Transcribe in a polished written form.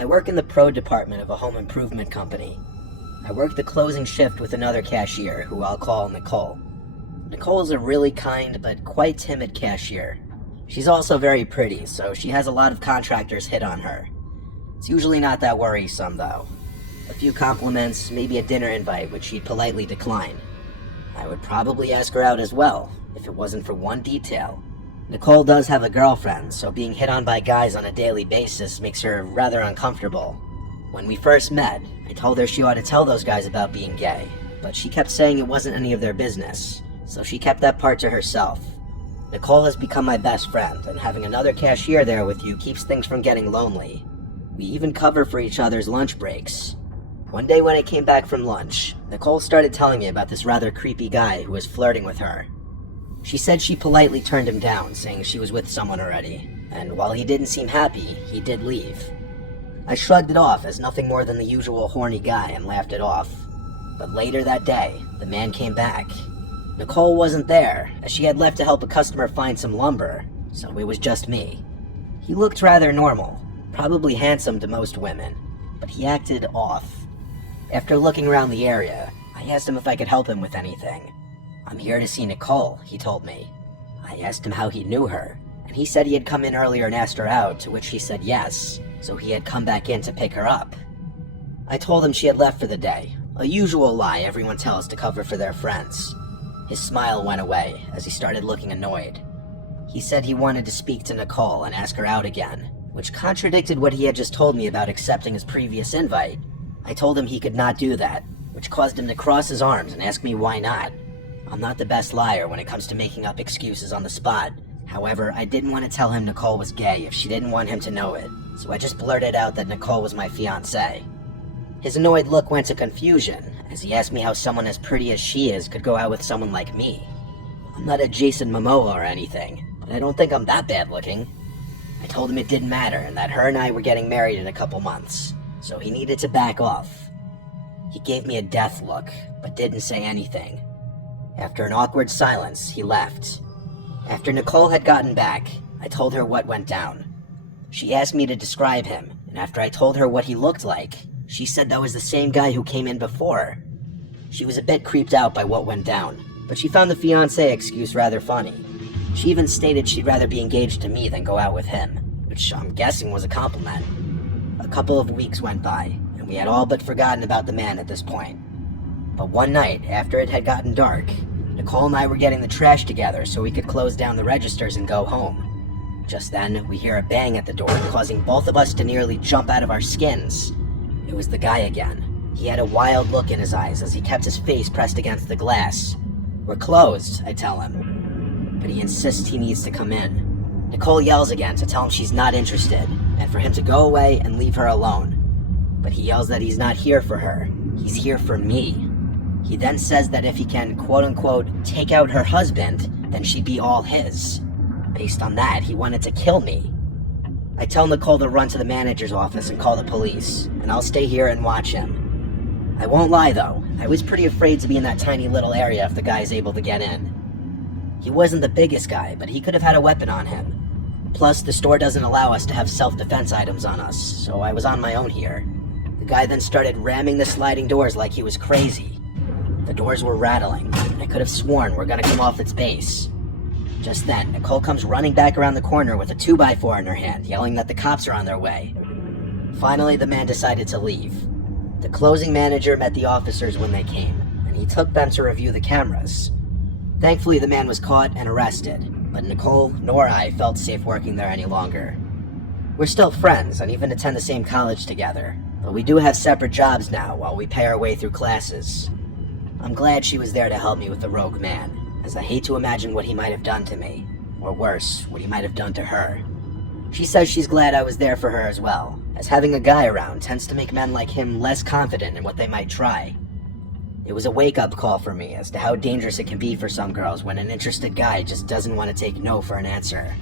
I work in the pro department of a home improvement company. I work the closing shift with another cashier, who I'll call Nicole. Nicole is a really kind but quite timid cashier. She's also very pretty, so she has a lot of contractors hit on her. It's usually not that worrisome, though. A few compliments, maybe a dinner invite, which she'd politely decline. I would probably ask her out as well, if it wasn't for one detail. Nicole does have a girlfriend, so being hit on by guys on a daily basis makes her rather uncomfortable. When we first met, I told her she ought to tell those guys about being gay, but she kept saying it wasn't any of their business, so she kept that part to herself. Nicole has become my best friend, and having another cashier there with you keeps things from getting lonely. We even cover for each other's lunch breaks. One day when I came back from lunch, Nicole started telling me about this rather creepy guy who was flirting with her. She said she politely turned him down, saying she was with someone already, and while he didn't seem happy, he did leave. I shrugged it off as nothing more than the usual horny guy and laughed it off. But later that day, the man came back. Nicole wasn't there, as she had left to help a customer find some lumber, so it was just me. He looked rather normal, probably handsome to most women, but he acted off. After looking around the area, I asked him if I could help him with anything. "I'm here to see Nicole," he told me. I asked him how he knew her, and he said he had come in earlier and asked her out, to which he said yes, so he had come back in to pick her up. I told him she had left for the day, a usual lie everyone tells to cover for their friends. His smile went away as he started looking annoyed. He said he wanted to speak to Nicole and ask her out again, which contradicted what he had just told me about accepting his previous invite. I told him he could not do that, which caused him to cross his arms and ask me why not. I'm not the best liar when it comes to making up excuses on the spot. However, I didn't want to tell him Nicole was gay if she didn't want him to know it, so I just blurted out that Nicole was my fiancée. His annoyed look went to confusion, as he asked me how someone as pretty as she is could go out with someone like me. I'm not a Jason Momoa or anything, but I don't think I'm that bad looking. I told him it didn't matter and that her and I were getting married in a couple months, so he needed to back off. He gave me a death look, but didn't say anything. After an awkward silence, he left. After Nicole had gotten back, I told her what went down. She asked me to describe him, and after I told her what he looked like, she said that was the same guy who came in before. She was a bit creeped out by what went down, but she found the fiancé excuse rather funny. She even stated she'd rather be engaged to me than go out with him, which I'm guessing was a compliment. A couple of weeks went by, and we had all but forgotten about the man at this point. But one night, after it had gotten dark, Nicole and I were getting the trash together so we could close down the registers and go home. Just then, we hear a bang at the door, causing both of us to nearly jump out of our skins. It was the guy again. He had a wild look in his eyes as he kept his face pressed against the glass. "We're closed," I tell him. But he insists he needs to come in. Nicole yells again to tell him she's not interested, and for him to go away and leave her alone. But he yells that he's not here for her. He's here for me. He then says that if he can, quote-unquote, take out her husband, then she'd be all his. Based on that, he wanted to kill me. I tell Nicole to run to the manager's office and call the police, and I'll stay here and watch him. I won't lie though, I was pretty afraid to be in that tiny little area if the guy's able to get in. He wasn't the biggest guy, but he could have had a weapon on him. Plus, the store doesn't allow us to have self-defense items on us, so I was on my own here. The guy then started ramming the sliding doors like he was crazy. The doors were rattling, and I could have sworn we're gonna come off its base. Just then, Nicole comes running back around the corner with a 2x4 in her hand, yelling that the cops are on their way. Finally, the man decided to leave. The closing manager met the officers when they came, and he took them to review the cameras. Thankfully, the man was caught and arrested, but Nicole nor I felt safe working there any longer. We're still friends and even attend the same college together, but we do have separate jobs now while we pay our way through classes. I'm glad she was there to help me with the rogue man, as I hate to imagine what he might have done to me, or worse, what he might have done to her. She says she's glad I was there for her as well, as having a guy around tends to make men like him less confident in what they might try. It was a wake-up call for me as to how dangerous it can be for some girls when an interested guy just doesn't want to take no for an answer.